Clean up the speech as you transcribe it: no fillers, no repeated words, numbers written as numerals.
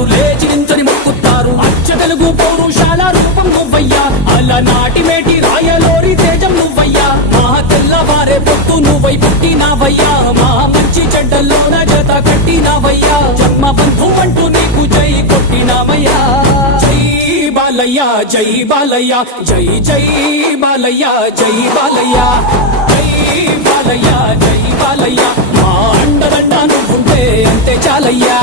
నమ్ముతారు, లేచి నించొని మొక్కుతారు. అచ్చ తెలుగు పౌరుషాల రూపం నువ్వయ్యా, అలనాటి మేటి రాయలోరి తేజం నువ్వయ్యా. మా తెల్లవారే పొత్తు నువ్వై పుట్టినావయ్యా, మా మంచి చెడ్డల్లోన జత కట్టినావయ్యా. జన్మ బంధువంటూ నీకు జై కొట్టినామయ్యా. జై బాలయ్య జై బాలయ్య, జై జై బాలయ్య జై బాలయ్య, జై బాలయ్య జై బాలయ్య. మా అండదండ నువ్వుంటే అంతే చాలయ్యా.